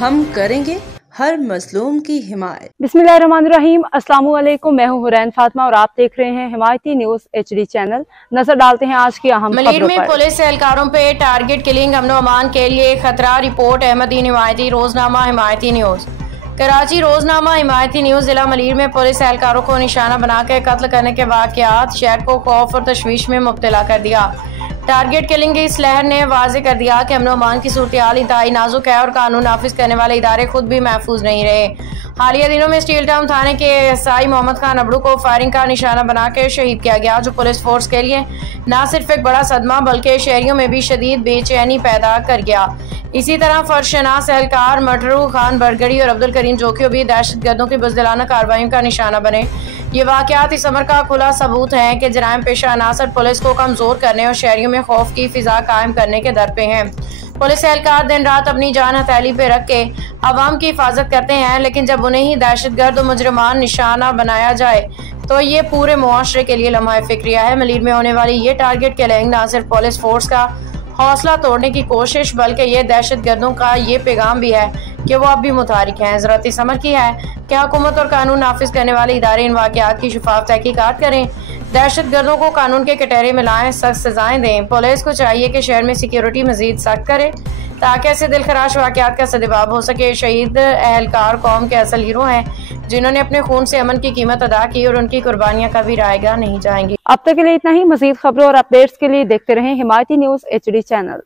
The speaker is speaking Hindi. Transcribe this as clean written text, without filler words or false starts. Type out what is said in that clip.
हम करेंगे हर मजलूम की हिमायत। बिस्मिल्लाहिर्रहमानिर्रहीम। अस्सलाम वालेकुम। मैं हूँ हुरैन फातिमा और आप देख रहे हैं हिमायती न्यूज HD चैनल। नजर डालते हैं आज की अहम मलीर खबरों में पर। पुलिस एहलकारों पे टारगेट किलिंग, अमन अमान के लिए खतरा। रिपोर्ट अहमदी हिमायती रोजनामा हिमायती न्यूज। कराची रोजनामा हिमायती न्यूज। जिला मलीर में पुलिस एहलकारों को निशाना बनाकर कत्ल करने के वाकयात शहर को खौफ और तशवीश में मुब्तला कर दिया। टारगेट किलिंग की इस लहर ने वाजे कर दिया कि अमन अमान की सूरत-ए-हाल इंतहाई नाजुक है और कानून नाफिज करने वाले इदारे खुद भी महफूज नहीं रहे। हालिया दिनों में स्टील टाउन थाने के एएसआई मोहम्मद खान अबड़ू को फायरिंग का निशाना बनाकर शहीद किया गया, जो पुलिस फोर्स के लिए न सिर्फ एक बड़ा सदमा बल्कि शहरियों में भी शदीद बेचैनी पैदा कर गया। इसी तरह फर्शनास एहलकार मटरू खान बरगड़ी और अब्दुल करीम जोखियो भी दहशत गर्दों की बुज़दिलाना कार्रवाइयों का निशाना बने। ये वाकयात इस अमर का खुला सबूत है कि जराइम पेशा अनासर पुलिस को कमजोर करने और शहरियों में खौफ की फिजा कायम करने के दर पे हैं। पुलिस एहलकार दिन रात अपनी जान हथेली पे रख के अवाम की हिफाजत करते हैं, लेकिन जब उन्हें ही दहशतगर्द और मुजरिमान निशाना बनाया जाए तो ये पूरे मुआशरे के लिए लम्हा फिक्रिया है। मलीर में होने वाली ये टारगेट किलिंग न सिर्फ पुलिस फोर्स का हौसला तोड़ने की कोशिश बल्कि ये दहशत गर्दों का ये पैगाम भी है कि वो अब भी मुतहरिक हैं। ज़रूरत इस अमर की है कि हुकूमत और कानून नाफिज करने वाले इदारे इन वाकयात की शफाफ तहकीकात करें, दहशत गर्दों को कानून के कटहरे में लाएं, सख्त सजाएं दें। पुलिस को चाहिए कि शहर में सिक्योरिटी मजीद सख्त करे ताकि ऐसे दिलखराश वाकयात का सद्भाव हो सके। शहीद एहलकार कौम के असल हीरो हैं, जिन्होंने अपने खून से अमन की कीमत अदा की और उनकी कुर्बानियां कभी रायगा नहीं जाएंगी। अब तक के लिए इतना ही। मजीद खबरों और अपडेट्स के लिए देखते रहें हिमायती न्यूज HD चैनल।